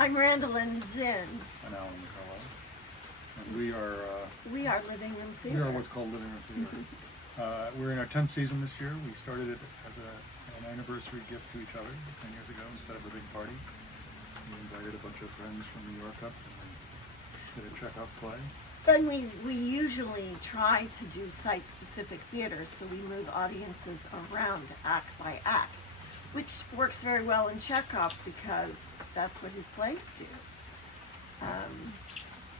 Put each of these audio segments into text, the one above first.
I'm Randolyn Zinn. And Alan McCullough. And we are Living Room we Theater. are what's called Living Room Theater. We're in our 10th season this year. We started it as an anniversary gift to each other 10 years ago instead of a big party. We invited a bunch of friends from New York up and did a Chekhov play. And we usually try to do site-specific theater, so we move audiences around act by act, which works very well in Chekhov because that's what his plays do.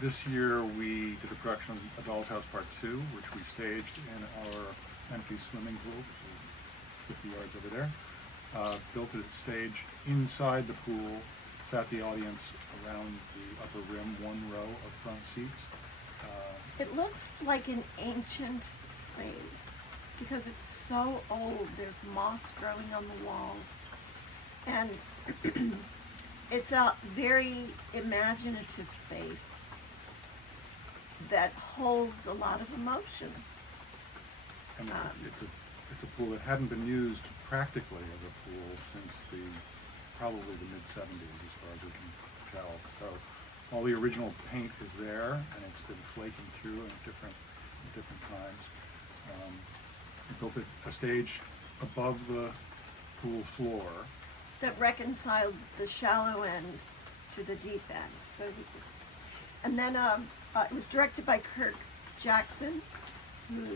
This year we did a production of A Doll's House Part 2, which we staged in our empty swimming pool, which is 50 yards over there. Built a stage inside the pool, sat the audience around the upper rim, one row of front seats. It looks like an ancient space because it's so old. There's moss growing on the walls. And it's a very imaginative space that holds a lot of emotion. And it's a pool that hadn't been used practically as a pool since probably the mid-70s as far as we can tell. So all the original paint is there, and it's been flaking through at different times. We built a stage above the pool floor. That reconciled the shallow end to the deep end. So and then it was directed by Kirk Jackson, who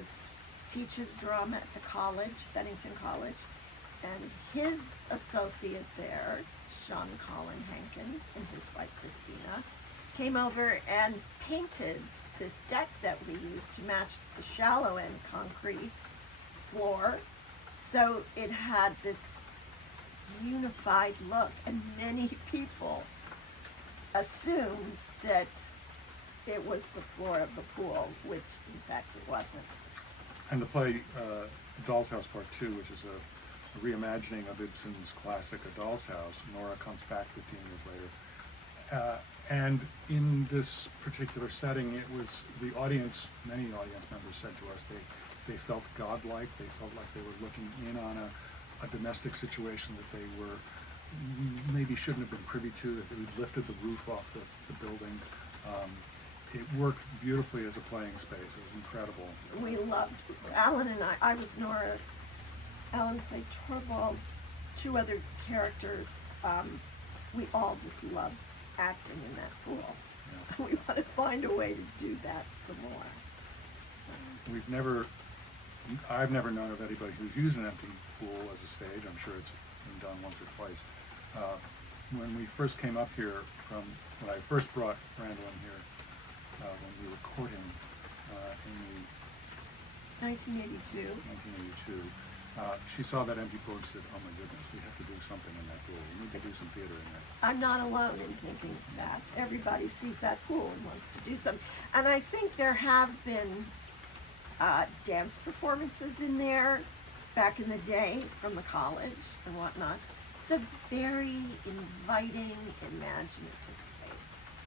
teaches drama at the college, Bennington College, and his associate there, Sean Colin Hankins, and his wife Christina, came over and painted this deck that we used to match the shallow end concrete floor. So it had this unified look, and many people assumed that it was the floor of the pool, which in fact it wasn't. And the play Doll's House Part 2, which is a reimagining of Ibsen's classic A Doll's House. Nora comes back 15 years later. And in this particular setting, it was the audience, many audience members said to us, they felt godlike, they felt like they were looking in on a domestic situation that they were maybe shouldn't have been privy to, that we'd lifted the roof off the building. It worked beautifully as a playing space. It was incredible. We loved, Alan and I was Nora, Alan played Torvald, two other characters. We all just loved acting in that pool. Yeah. We want to find a way to do that some more. I've never known of anybody who's used an empty pool as a stage. I'm sure it's been done once or twice. When we first came up here when I first brought Randolyn here, when we were courting in 1982. 1982, she saw that empty pool and said, "Oh my goodness, we have to do something in that pool. We need to do some theater in there." I'm not alone in thinking that. Everybody sees that pool and wants to do something. And I think there have been dance performances in there back in the day from the college and whatnot. It's a very inviting, imaginative space.